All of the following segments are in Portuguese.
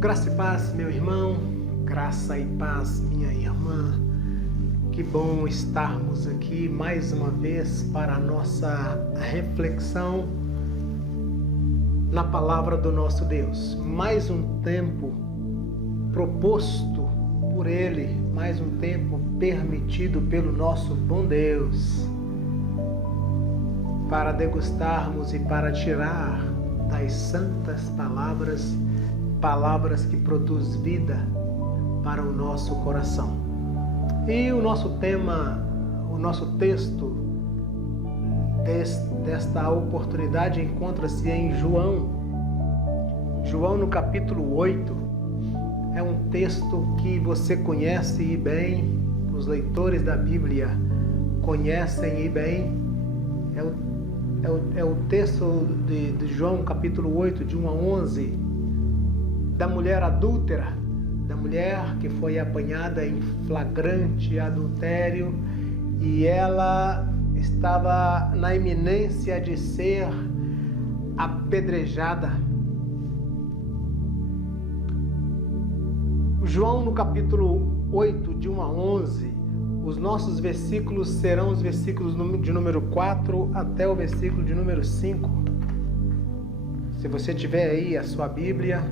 Graça e paz, meu irmão, graça e paz, minha irmã. Que bom estarmos aqui mais uma vez para a nossa reflexão na palavra do nosso Deus. Mais um tempo proposto por Ele, mais um tempo permitido pelo nosso bom Deus para degustarmos e para tirar das santas palavras que produz vida para o nosso coração. E o nosso tema, o nosso texto desta oportunidade encontra-se em João no capítulo 8. É um texto que você conhece bem, os leitores da Bíblia conhecem bem. É o texto de João capítulo 8, de 1 a 11, da mulher adúltera, da mulher que foi apanhada em flagrante adultério e ela estava na iminência de ser apedrejada. João no capítulo 8, de 1 a 11, os nossos versículos serão os versículos de número 4 até o versículo de número 5. Se você tiver aí a sua Bíblia,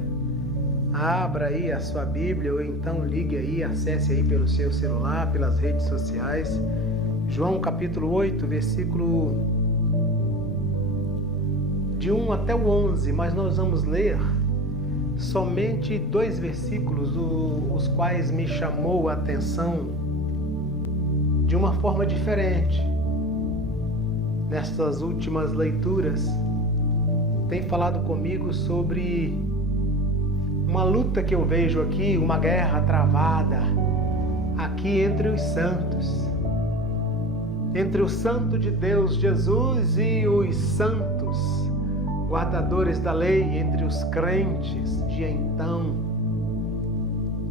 abra aí a sua Bíblia ou então ligue aí, acesse aí pelo seu celular, pelas redes sociais. João capítulo 8, versículo de 1 até o 11, mas nós vamos ler somente 2 versículos, os quais me chamou a atenção de uma forma diferente. Nestas últimas leituras, tem falado comigo sobre uma luta que eu vejo aqui, uma guerra travada aqui entre os santos, entre o santo de Deus, Jesus, e os santos guardadores da lei, entre os crentes de então.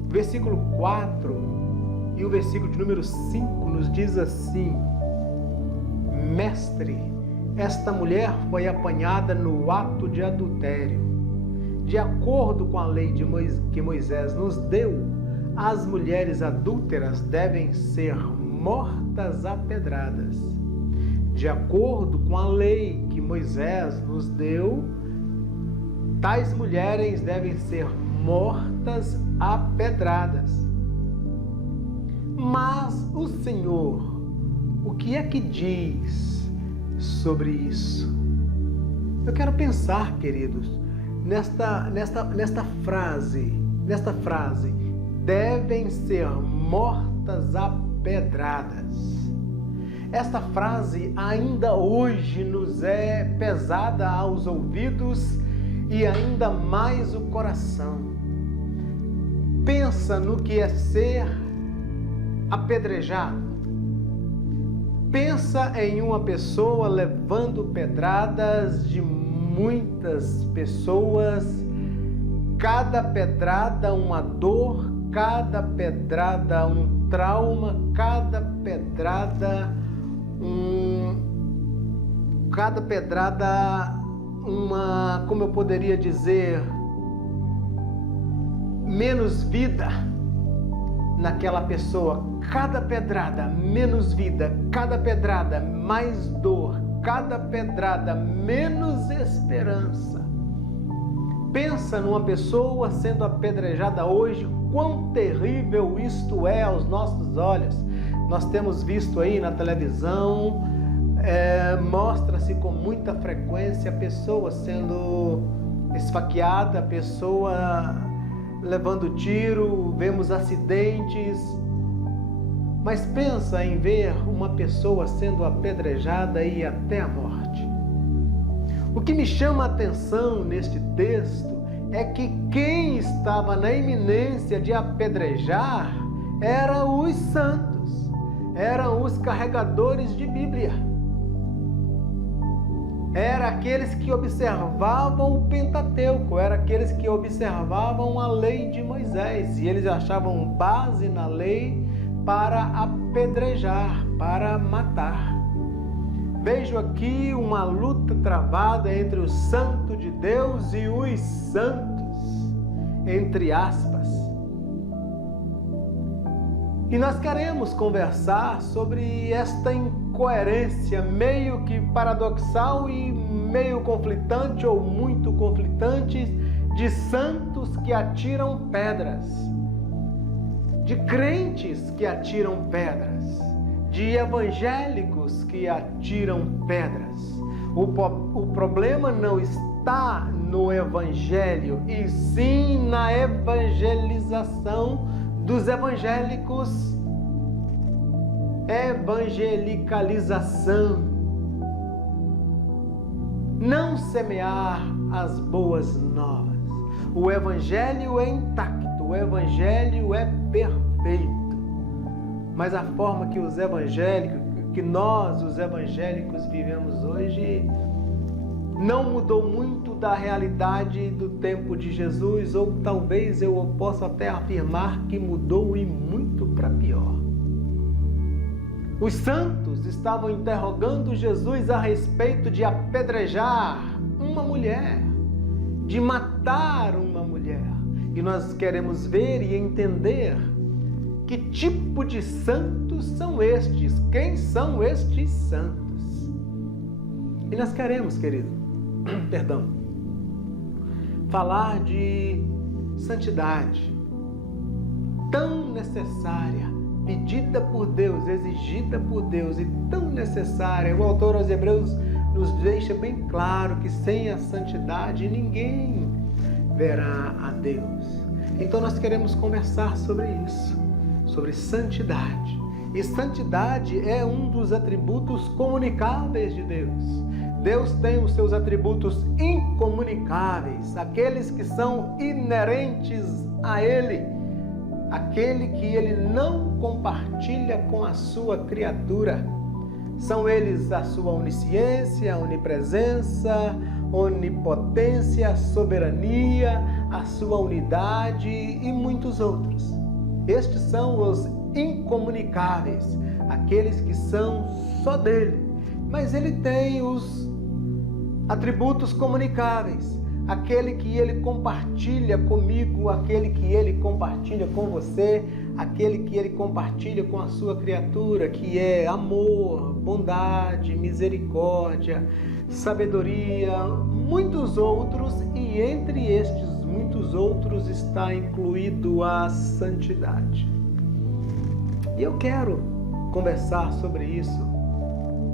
Versículo 4 e o versículo de número 5 nos diz assim: Mestre, esta mulher foi apanhada no ato de adultério. De acordo com a lei que Moisés nos deu, as mulheres adúlteras devem ser mortas a pedradas. De acordo com a lei que Moisés nos deu, tais mulheres devem ser mortas a pedradas. Mas o Senhor, o que é que diz sobre isso? Eu quero pensar, queridos, nesta frase, devem ser mortas a pedradas. Esta frase ainda hoje nos é pesada aos ouvidos e ainda mais o coração. Pensa no que é ser apedrejado. Pensa em uma pessoa levando pedradas de muitas pessoas, cada pedrada uma dor, cada pedrada um trauma, cada pedrada uma, como eu poderia dizer, menos vida naquela pessoa. Cada pedrada menos vida, cada pedrada mais dor, cada pedrada menos esperança. Pensa numa pessoa sendo apedrejada hoje, quão terrível isto é aos nossos olhos. Nós temos visto aí na televisão, mostra-se com muita frequência a pessoa sendo esfaqueada, a pessoa levando tiro, vemos acidentes. Mas pensa em ver uma pessoa sendo apedrejada e até a morte. O que me chama a atenção neste texto é que quem estava na iminência de apedrejar eram os santos, eram os carregadores de Bíblia. Eram aqueles que observavam o Pentateuco, eram aqueles que observavam a lei de Moisés, e eles achavam base na lei para apedrejar, para matar. Vejo aqui uma luta travada entre o santo de Deus e os santos. entre aspas. E nós queremos conversar sobre esta incoerência meio que paradoxal e meio conflitante ou muito conflitante de santos que atiram pedras, de crentes que atiram pedras, de evangélicos que atiram pedras. O problema não está no evangelho, e sim na evangelização dos evangélicos, evangelicalização. Não semear as boas novas. O evangelho é intacto, o evangelho é perfeito. Mas a forma que os evangélicos, que nós, os evangélicos, vivemos hoje, não mudou muito da realidade do tempo de Jesus, ou talvez eu possa até afirmar que mudou e muito para pior. Os santos estavam interrogando Jesus a respeito de apedrejar uma mulher, de matar uma mulher. E nós queremos ver e entender que tipo de santos são estes, quem são estes santos. E nós queremos, querido, falar de santidade, tão necessária, pedida por Deus, exigida por Deus e tão necessária. O autor aos Hebreus nos deixa bem claro que sem a santidade ninguém verá a Deus. Então nós queremos conversar sobre isso, sobre santidade. E santidade é um dos atributos comunicáveis de Deus. Deus tem os seus atributos incomunicáveis, aqueles que são inerentes a Ele, aquele que Ele não compartilha com a sua criatura. São eles a sua onisciência, a onipresença, onipotência, soberania, a sua unidade e muitos outros. Estes são os incomunicáveis, aqueles que são só dele. Mas ele tem os atributos comunicáveis, aquele que ele compartilha comigo, aquele que ele compartilha com você, aquele que ele compartilha com a sua criatura, que é amor, bondade, misericórdia, sabedoria, muitos outros, e entre estes muitos outros está incluído a santidade. E eu quero conversar sobre isso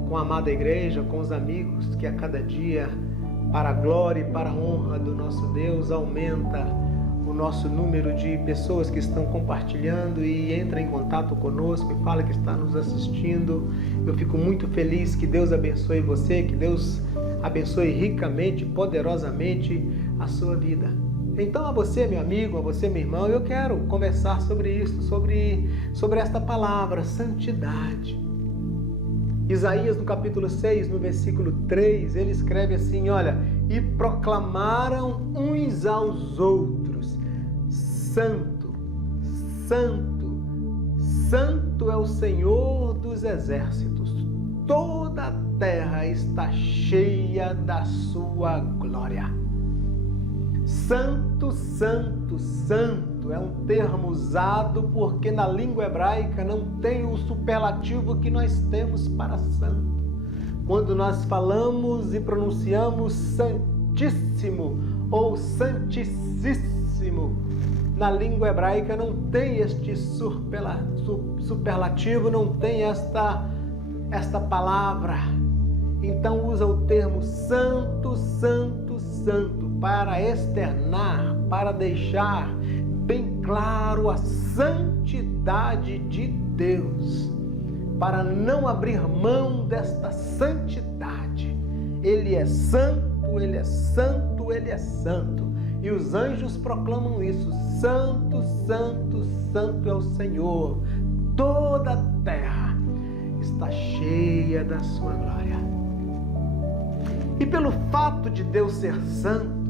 com a amada igreja, com os amigos, que a cada dia, para a glória e para a honra do nosso Deus, aumenta o nosso número de pessoas que estão compartilhando e entra em contato conosco e fala que está nos assistindo. Eu fico muito feliz. Que Deus abençoe você, que Deus abençoe ricamente, poderosamente a sua vida. Então, a você, meu amigo, a você, meu irmão, eu quero conversar sobre isso, sobre esta palavra, santidade. Isaías, no capítulo 6, no versículo 3, ele escreve assim, olha, e proclamaram uns aos outros, santo, santo, santo é o Senhor dos exércitos, toda a terra está cheia da sua glória. Santo, santo, santo é um termo usado porque na língua hebraica não tem o superlativo que nós temos para santo. Quando nós falamos e pronunciamos santíssimo ou santíssimo, na língua hebraica não tem este superlativo, não tem esta palavra. Então usa o termo santo, santo, santo para externar, para deixar bem claro a santidade de Deus, para não abrir mão desta santidade. Ele é santo, ele é santo, ele é santo. E os anjos proclamam isso, santo, santo, santo é o Senhor. Toda a terra está cheia da sua glória. E pelo fato de Deus ser santo,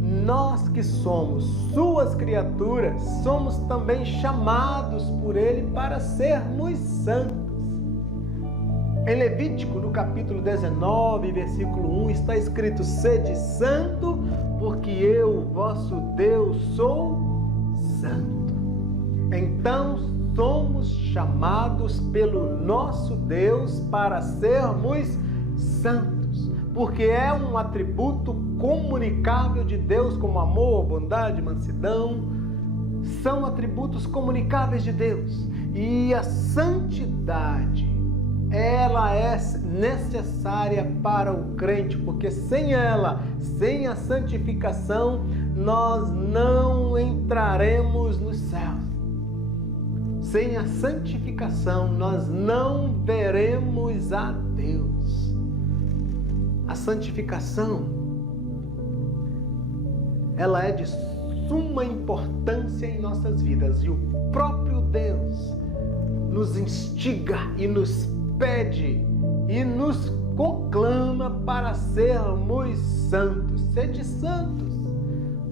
nós que somos suas criaturas, somos também chamados por Ele para sermos santos. Em Levítico, no capítulo 19, versículo 1, está escrito, sede santo, porque eu, vosso Deus sou santo. Então somos chamados pelo nosso Deus para sermos santos, porque é um atributo comunicável de Deus, como amor, bondade, mansidão, são atributos comunicáveis de Deus. E a santidade, ela é necessária para o crente, porque sem ela, sem a santificação, nós não entraremos nos céus. Sem a santificação, nós não veremos a Deus. A santificação, ela é de suma importância em nossas vidas, e o próprio Deus nos instiga e nos pede e nos conclama para sermos santos. Sede santos,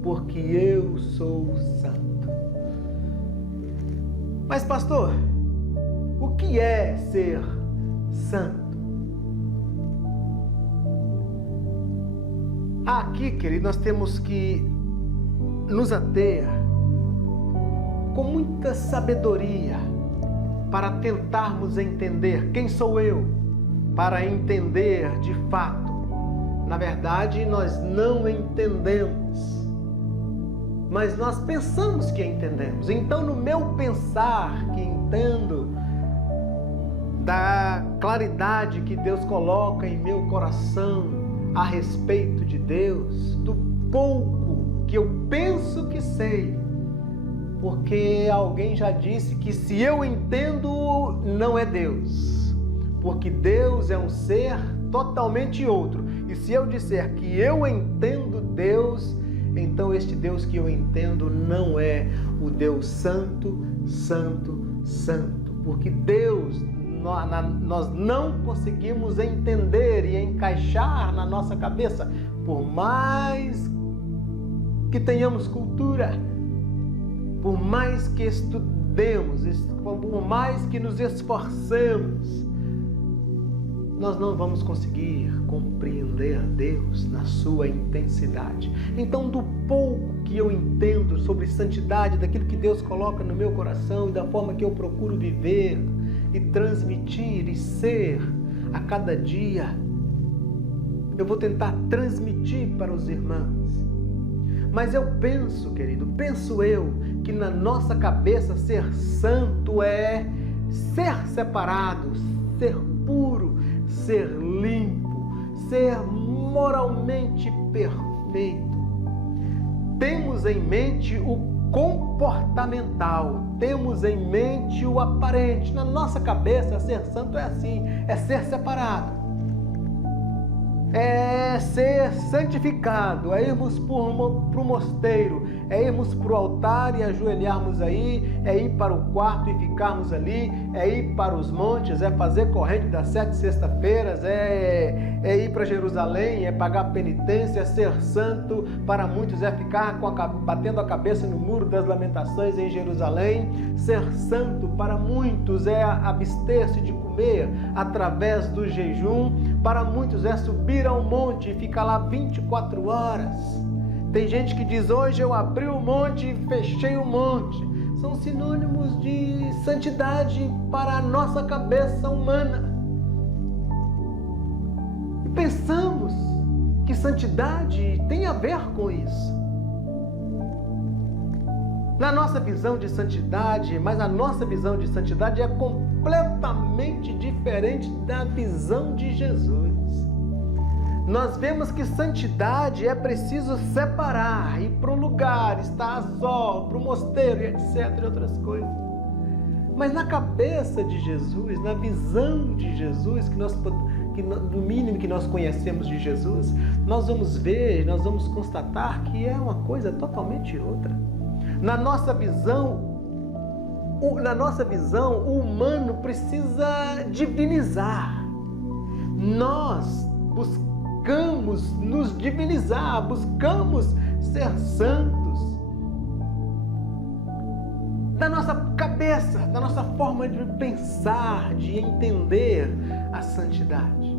porque eu sou santo. Mas, pastor, o que é ser santo? Aqui, querido, nós temos que nos ater com muita sabedoria para tentarmos entender quem sou eu, para entender de fato. Na verdade, nós não entendemos, mas nós pensamos que entendemos. Então, no meu pensar que entendo, da claridade que Deus coloca em meu coração a respeito de Deus, do pouco que eu penso que sei, porque alguém já disse que se eu entendo, não é Deus, porque Deus é um ser totalmente outro. E se eu disser que eu entendo Deus, então este Deus que eu entendo não é o Deus santo, santo, santo, porque Deus, nós não conseguimos entender e encaixar na nossa cabeça, por mais que tenhamos cultura, por mais que estudemos, por mais que nos esforcemos, nós não vamos conseguir compreender Deus na sua intensidade. Então, do pouco que eu entendo sobre santidade, daquilo que Deus coloca no meu coração e da forma que eu procuro viver e transmitir e ser a cada dia, eu vou tentar transmitir para os irmãos. Mas eu penso, querido, que na nossa cabeça ser santo é ser separado, ser puro, ser limpo, ser moralmente perfeito. Temos em mente o comportamental, temos em mente o aparente. Na nossa cabeça, ser santo é assim, é ser separado, é ser santificado, é irmos para o mosteiro, é irmos para o altar e ajoelharmos aí, é ir para o quarto e ficarmos ali, é ir para os montes, é fazer corrente das 7 sextas-feiras, é ir para Jerusalém, é pagar penitência. Ser santo para muitos é ficar batendo a cabeça no muro das lamentações em Jerusalém. Ser santo para muitos é abster-se de comer através do jejum. Para muitos é subir ao monte e ficar lá 24 horas. Tem gente que diz: hoje eu abri o monte e fechei o monte. São sinônimos de santidade para a nossa cabeça humana. E pensamos que santidade tem a ver com isso. Na nossa visão de santidade, mas a nossa visão de santidade é completamente diferente da visão de Jesus. Nós vemos que santidade é preciso separar, ir para um lugar, estar a sol, para o mosteiro, etc. e outras coisas. Mas na cabeça de Jesus, na visão de Jesus, no mínimo que nós conhecemos de Jesus, nós vamos ver, nós vamos constatar que é uma coisa totalmente outra. Na nossa visão, o humano precisa divinizar. Nós buscamos nos divinizar, buscamos ser santos. Da nossa cabeça, da nossa forma de pensar, de entender a santidade.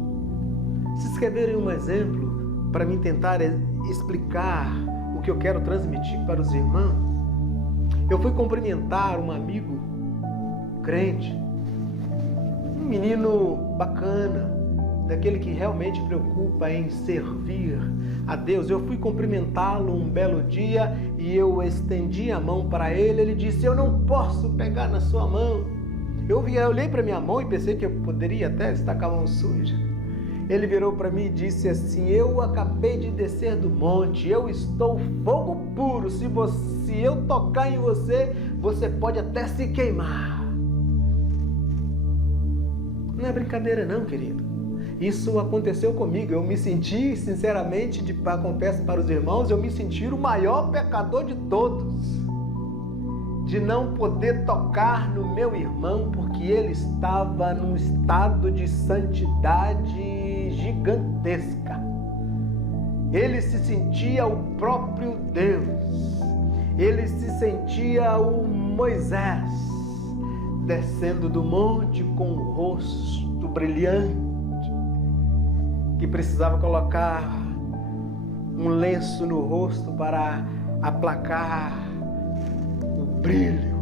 Se escreverem um exemplo para mim tentar explicar o que eu quero transmitir para os irmãos. Eu fui cumprimentar um amigo crente, um menino bacana, daquele que realmente preocupa em servir a Deus. Eu fui cumprimentá-lo um belo dia e eu estendi a mão para ele. Ele disse: eu não posso pegar na sua mão. Eu olhei para minha mão e pensei que eu poderia até estar com a mão suja. Ele virou para mim e disse assim: eu acabei de descer do monte, eu estou fogo puro. Se eu tocar em você, você pode até se queimar. Não é brincadeira não, querido. Isso aconteceu comigo. Eu me senti, sinceramente, confesso para os irmãos, eu me senti o maior pecador de todos, de não poder tocar no meu irmão, porque ele estava num estado de santidade gigantesca. Ele se sentia o próprio Deus. Ele se sentia o Moisés descendo do monte com o rosto brilhante, que precisava colocar um lenço no rosto para aplacar o brilho.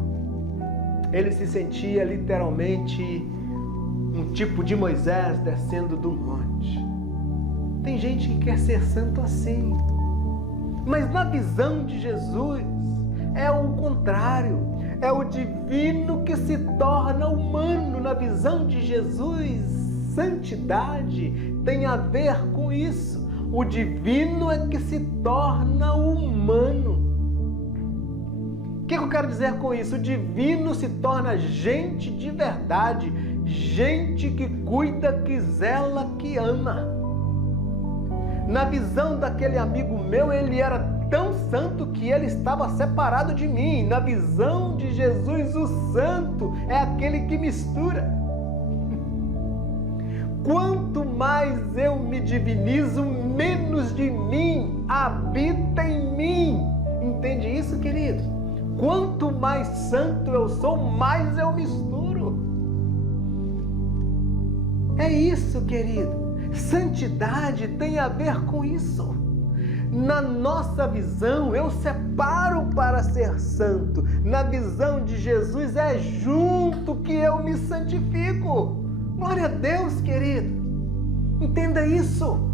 Ele se sentia literalmente um tipo de Moisés descendo do monte. Tem gente que quer ser santo assim, mas na visão de Jesus é o contrário. É o divino que se torna humano. Na visão de Jesus, santidade tem a ver com isso. O divino é que se torna humano. O que eu quero dizer com isso? O divino se torna gente de verdade, gente que cuida, que zela, que ama. Na visão daquele amigo meu, ele era tão santo que ele estava separado de mim. Na visão de Jesus, o santo é aquele que mistura. Quanto mais eu me divinizo, menos de mim habita em mim. Entende isso, querido? Quanto mais santo eu sou, mais eu misturo. É isso, querido. Santidade tem a ver com isso. Na nossa visão, eu separo para ser santo. Na visão de Jesus, é junto que eu me santifico. Glória a Deus, querido. Entenda isso.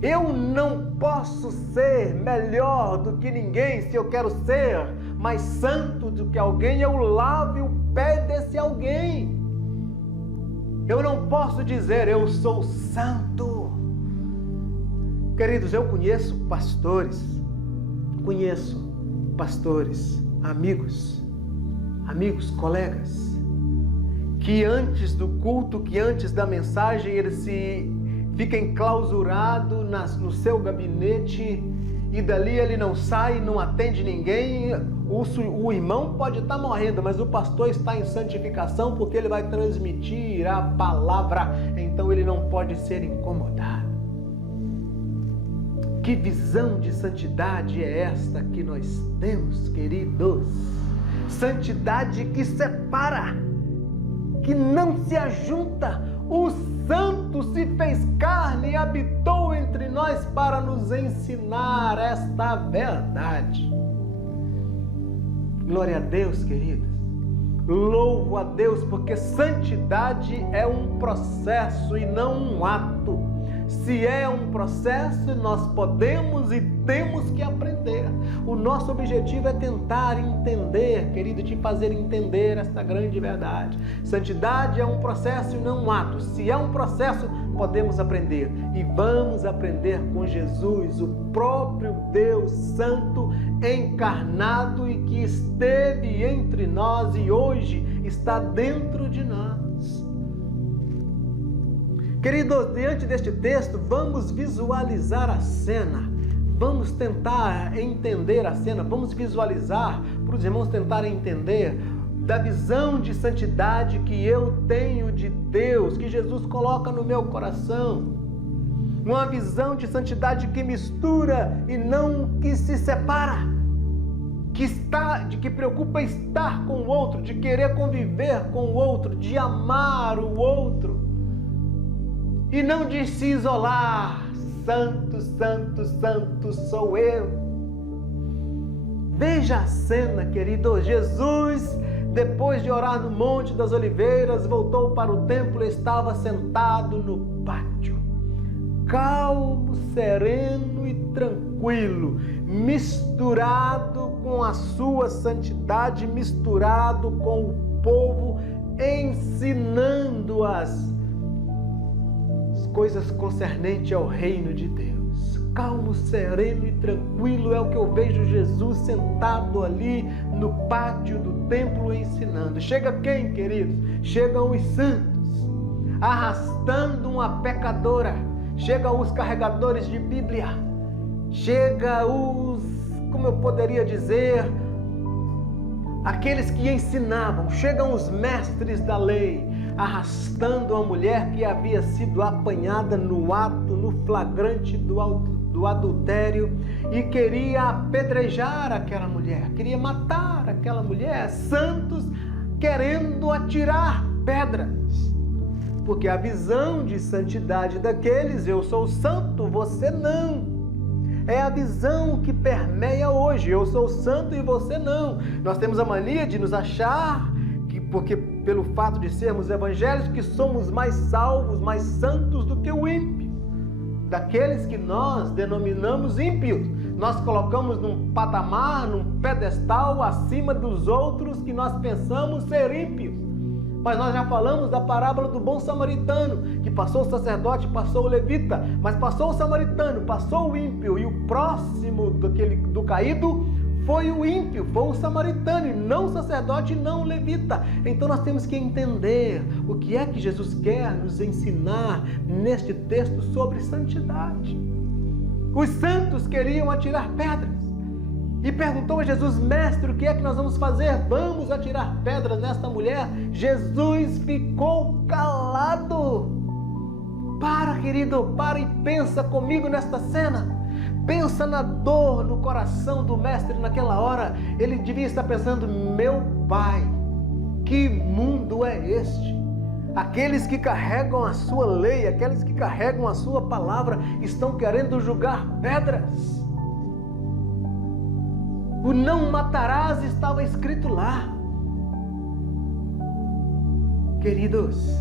Eu não posso ser melhor do que ninguém. Se eu quero ser mais santo do que alguém, eu lavo o pé desse alguém. Eu não posso dizer eu sou santo. Queridos, eu conheço pastores, amigos, colegas, que antes do culto, que antes da mensagem, ele se fica enclausurado no seu gabinete e dali ele não sai, não atende ninguém. O irmão pode estar morrendo, mas o pastor está em santificação porque ele vai transmitir a palavra, então ele não pode ser incomodado. Que visão de santidade é esta que nós temos, queridos? Santidade que separa, que não se ajunta. O Santo se fez carne e habitou entre nós para nos ensinar esta verdade. Glória a Deus, queridos. Louvo a Deus, porque santidade é um processo e não um ato. Se é um processo, nós podemos e temos que aprender. O nosso objetivo é tentar entender, querido, te fazer entender esta grande verdade. Santidade é um processo e não um ato. Se é um processo, podemos aprender. E vamos aprender com Jesus, o próprio Deus Santo encarnado e que esteve entre nós e hoje está dentro de nós. Queridos, diante deste texto, vamos visualizar a cena. Vamos tentar entender a cena. Vamos visualizar, para os irmãos tentarem entender da visão de santidade que eu tenho de Deus, que Jesus coloca no meu coração. Uma visão de santidade que mistura e não que se separa. Que preocupa estar com o outro, de querer conviver com o outro, de amar o outro. E não de se isolar. Santo, santo, santo sou eu. Veja a cena, querido. Jesus, depois de orar no Monte das Oliveiras, voltou para o templo e estava sentado no pátio. Calmo, sereno e tranquilo, misturado com a sua santidade, misturado com o povo, ensinando as coisas concernentes ao reino de Deus. Calmo, sereno e tranquilo é o que eu vejo Jesus sentado ali no pátio do templo ensinando. Chega quem, queridos? Chegam os santos, arrastando uma pecadora. Chegam os carregadores de Bíblia. Chega os, como eu poderia dizer, aqueles que ensinavam. Chegam os mestres da lei, arrastando a mulher que havia sido apanhada no ato, no flagrante do adultério, e queria apedrejar aquela mulher, queria matar aquela mulher. Santos querendo atirar pedras, porque a visão de santidade daqueles, eu sou santo, você não, é a visão que permeia hoje. Eu sou santo e você não. Nós temos a mania de nos achar porque pelo fato de sermos evangélicos, que somos mais salvos, mais santos do que o ímpio. Daqueles que nós denominamos ímpios, nós colocamos num patamar, num pedestal acima dos outros que nós pensamos ser ímpios. Mas nós já falamos da parábola do bom samaritano, que passou o sacerdote, passou o levita, mas passou o samaritano, passou o ímpio, e o próximo do caído foi o ímpio, foi o samaritano, e não o sacerdote, não o levita. Então nós temos que entender o que é que Jesus quer nos ensinar neste texto sobre santidade. Os santos queriam atirar pedras e perguntou a Jesus: mestre, o que é que nós vamos fazer? Vamos atirar pedras nesta mulher? Jesus ficou calado. Para, querido, para e pensa comigo nesta cena. Pensa na dor no coração do mestre naquela hora. Ele devia estar pensando: meu Pai, que mundo é este? Aqueles que carregam a sua lei, aqueles que carregam a sua palavra, estão querendo julgar pedras. O não matarás estava escrito lá. Queridos,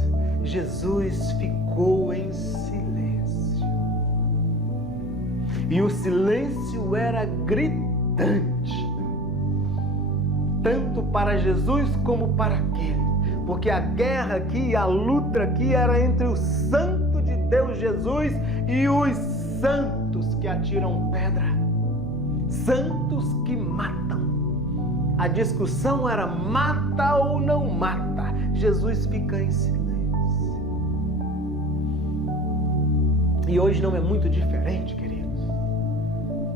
Jesus ficou em silêncio. E o silêncio era gritante, tanto para Jesus como para aquele. Porque a guerra aqui, a luta aqui era entre o santo de Deus Jesus e os santos que atiram pedra. Santos que matam. A discussão era mata ou não mata. Jesus fica em silêncio. E hoje não é muito diferente, queridos.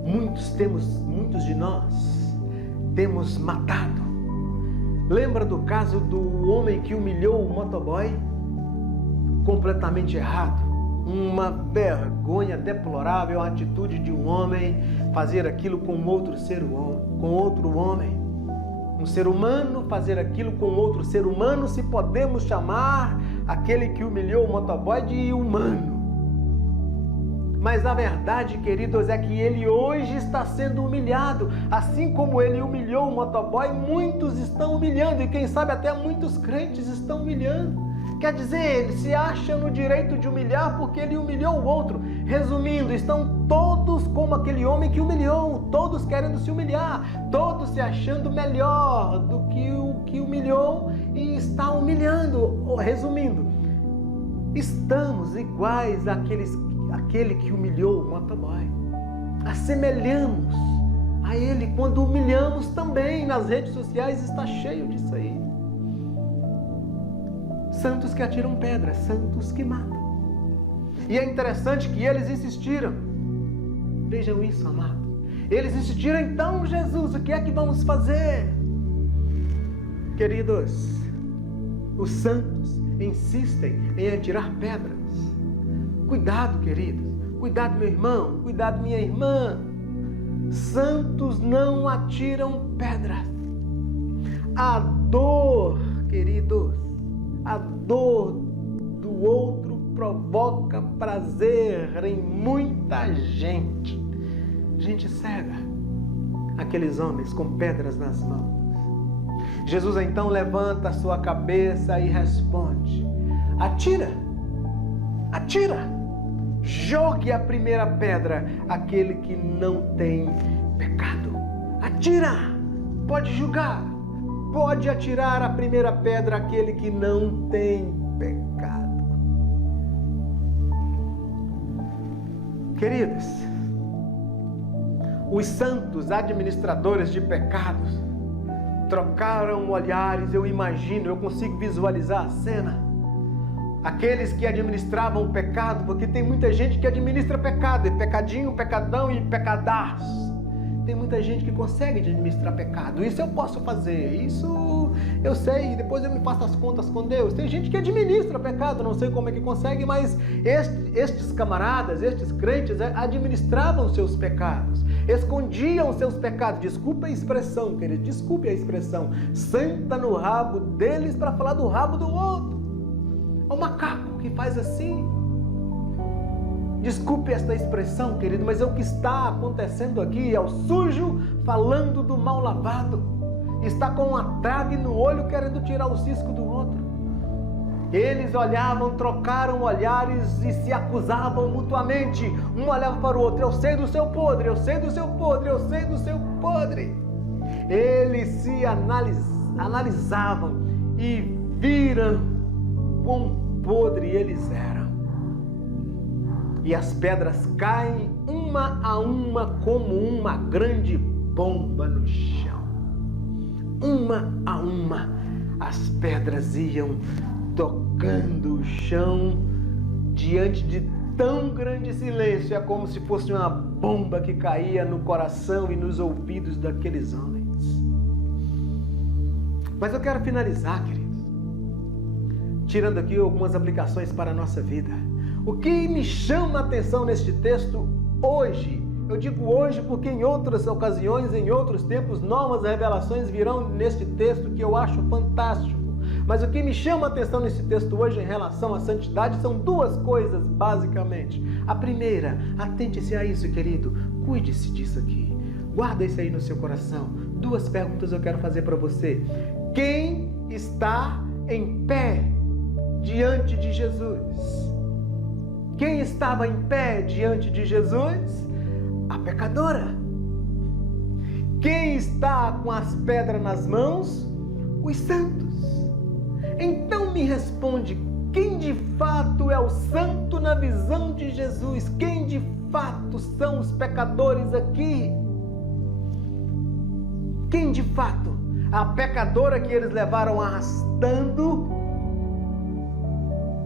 Muitos de nós temos matado. Lembra do caso do homem que humilhou o motoboy? Completamente errado. Uma vergonha deplorável a atitude de um homem fazer aquilo com outro homem. Um ser humano fazer aquilo com outro ser humano, se podemos chamar aquele que humilhou o motoboy de humano. Mas a verdade, queridos, é que ele hoje está sendo humilhado. Assim como ele humilhou o motoboy, muitos estão humilhando. E quem sabe até muitos crentes estão humilhando. Quer dizer, ele se acha no direito de humilhar porque ele humilhou o outro. Resumindo, estão todos como aquele homem que humilhou. Todos querendo se humilhar. Todos se achando melhor do que o que humilhou e está humilhando. Resumindo, estamos iguais àquele que humilhou o motoboy. Assemelhamos a ele quando humilhamos também. Nas redes sociais está cheio disso aí. Santos que atiram pedras, santos que matam. E é interessante que eles insistiram. Vejam isso, amados. Eles insistiram: então, Jesus, o que é que vamos fazer? Queridos, os santos insistem em atirar pedras. Cuidado, queridos. Cuidado, meu irmão. Cuidado, minha irmã. Santos não atiram pedras. A dor, queridos, a dor do outro provoca prazer em muita gente. Gente cega. aqueles homens com pedras nas mãos. Jesus então levanta a sua cabeça e responde: atira, atira, jogue a primeira pedra aquele que não tem pecado. Atira, pode julgar, pode atirar a primeira pedra aquele que não tem pecado. Queridos, os santos administradores de pecados trocaram olhares, eu imagino, eu consigo visualizar a cena. Aqueles que administravam o pecado, porque tem muita gente que administra pecado, e pecadinho, pecadão e pecadarço. Tem muita gente que consegue administrar pecado. Isso eu posso fazer, isso eu sei, depois eu me faço as contas com Deus. Tem gente que administra pecado, não sei como é que consegue, mas estes camaradas, estes crentes administravam seus pecados, escondiam seus pecados. Desculpe a expressão, querido, desculpe a expressão. Senta no rabo deles para falar do rabo do outro. É um macaco que faz assim. Desculpe esta expressão, querido, mas é o que está acontecendo aqui. É o sujo falando do mal lavado. Está com uma trave no olho querendo tirar o cisco do outro. Eles olhavam, trocaram olhares e se acusavam mutuamente. Um olhava para o outro: eu sei do seu podre, eu sei do seu podre, eu sei do seu podre. Eles se analisavam e viram quão podre eles eram. E as pedras caem uma a uma como uma grande bomba no chão. Uma a uma, as pedras iam tocando o chão diante de tão grande silêncio. É como se fosse uma bomba que caía no coração e nos ouvidos daqueles homens. Mas eu quero finalizar, queridos, tirando aqui algumas aplicações para a nossa vida. O que me chama a atenção neste texto hoje, eu digo hoje porque em outras ocasiões, em outros tempos, novas revelações virão neste texto que eu acho fantástico. Mas o que me chama a atenção nesse texto hoje em relação à santidade são duas coisas, basicamente. A primeira, atente-se a isso, querido, cuide-se disso aqui, guarda isso aí no seu coração. Duas perguntas eu quero fazer para você. Quem está em pé diante de Jesus? Quem estava em pé diante de Jesus? A pecadora. Quem está com as pedras nas mãos? Os santos. Então me responde, quem de fato é o santo na visão de Jesus? Quem de fato são os pecadores aqui? Quem de fato? A pecadora que eles levaram arrastando,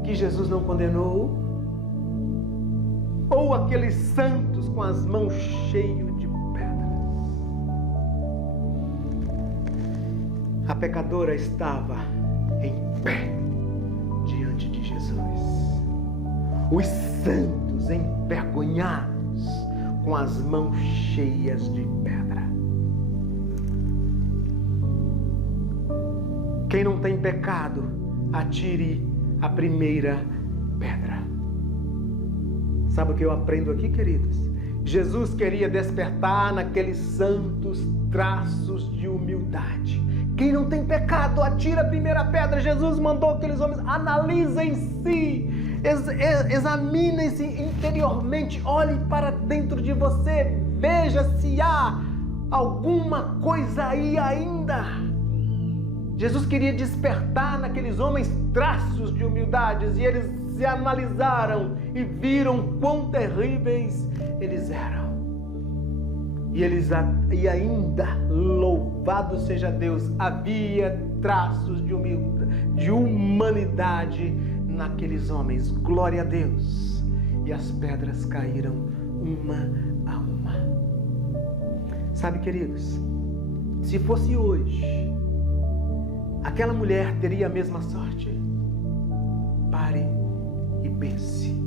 que Jesus não condenou? Ou aqueles santos com as mãos cheias de pedras? A pecadora estava em pé diante de Jesus. Os santos envergonhados com as mãos cheias de pedra. Quem não tem pecado, atire a primeira pedra. Sabe o que eu aprendo aqui, queridos? Jesus queria despertar naqueles santos traços de humildade. Quem não tem pecado, atira a primeira pedra. Jesus mandou aqueles homens, analisem-se, examinem-se interiormente, olhem para dentro de você, veja se há alguma coisa aí ainda. Jesus queria despertar naqueles homens traços de humildades, e eles se analisaram e viram quão terríveis eles eram. E ainda, louvado seja Deus, havia traços de humanidade naqueles homens. Glória a Deus. E as pedras caíram uma a uma. Sabe, queridos, se fosse hoje, aquela mulher teria a mesma sorte? Pare e pense.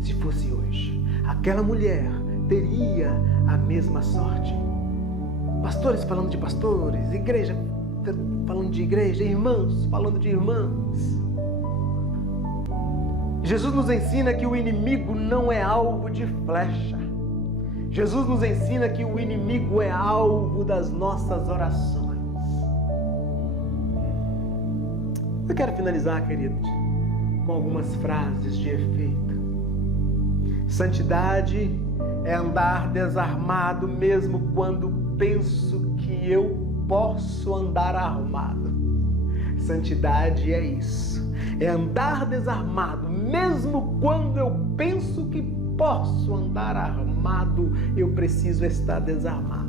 Se fosse hoje, aquela mulher teria a mesma sorte? Pastores falando de pastores, igreja falando de igreja, irmãos falando de irmãos. Jesus nos ensina que o inimigo não é alvo de flecha. Jesus nos ensina que o inimigo é alvo das nossas orações. Eu quero finalizar, queridos, com algumas frases de efeito. Santidade é andar desarmado mesmo quando penso que eu posso andar armado. Santidade é isso, é andar desarmado mesmo quando eu penso que posso andar armado, eu preciso estar desarmado.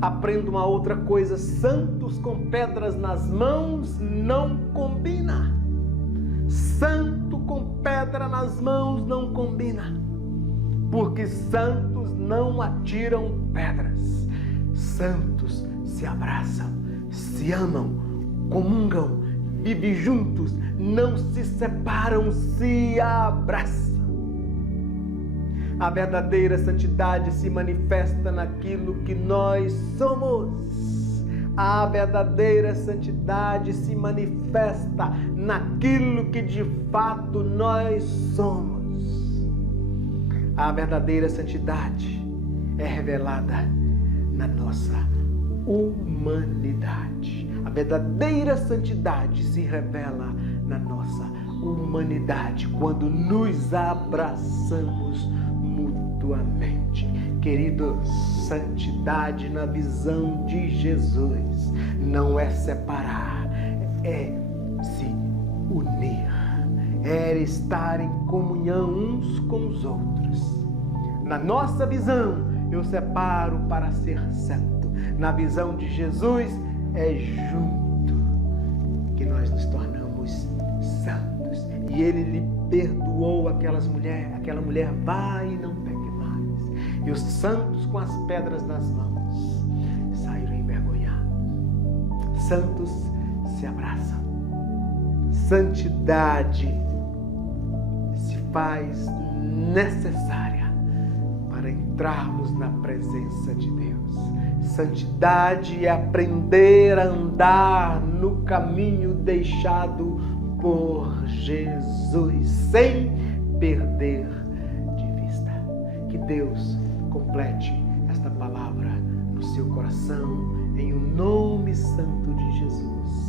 Aprenda uma outra coisa: santos com pedras nas mãos não combina. Santo com pedra nas mãos não combina, porque santos não atiram pedras. Santos se abraçam, se amam, comungam, vivem juntos, não se separam, se abraçam. A verdadeira santidade se manifesta naquilo que nós somos. A verdadeira santidade se manifesta naquilo que de fato nós somos. A verdadeira santidade é revelada na nossa humanidade. A verdadeira santidade se revela na nossa humanidade quando nos abraçamos mutuamente. Queridos, santidade na visão de Jesus não é separar, é se unir, é estar em comunhão uns com os outros. Na nossa visão, eu separo para ser santo. Na visão de Jesus, é junto que nós nos tornamos santos. E Ele lhe perdoou aquela mulher, vai e não peque mais. E os santos com as pedras nas mãos saíram envergonhados. Santos se abraçam. Santidade se faz necessária para entrarmos na presença de Deus. Santidade é aprender a andar no caminho deixado por Jesus, sem perder de vista. Que Deus complete esta palavra no seu coração, em o nome santo de Jesus.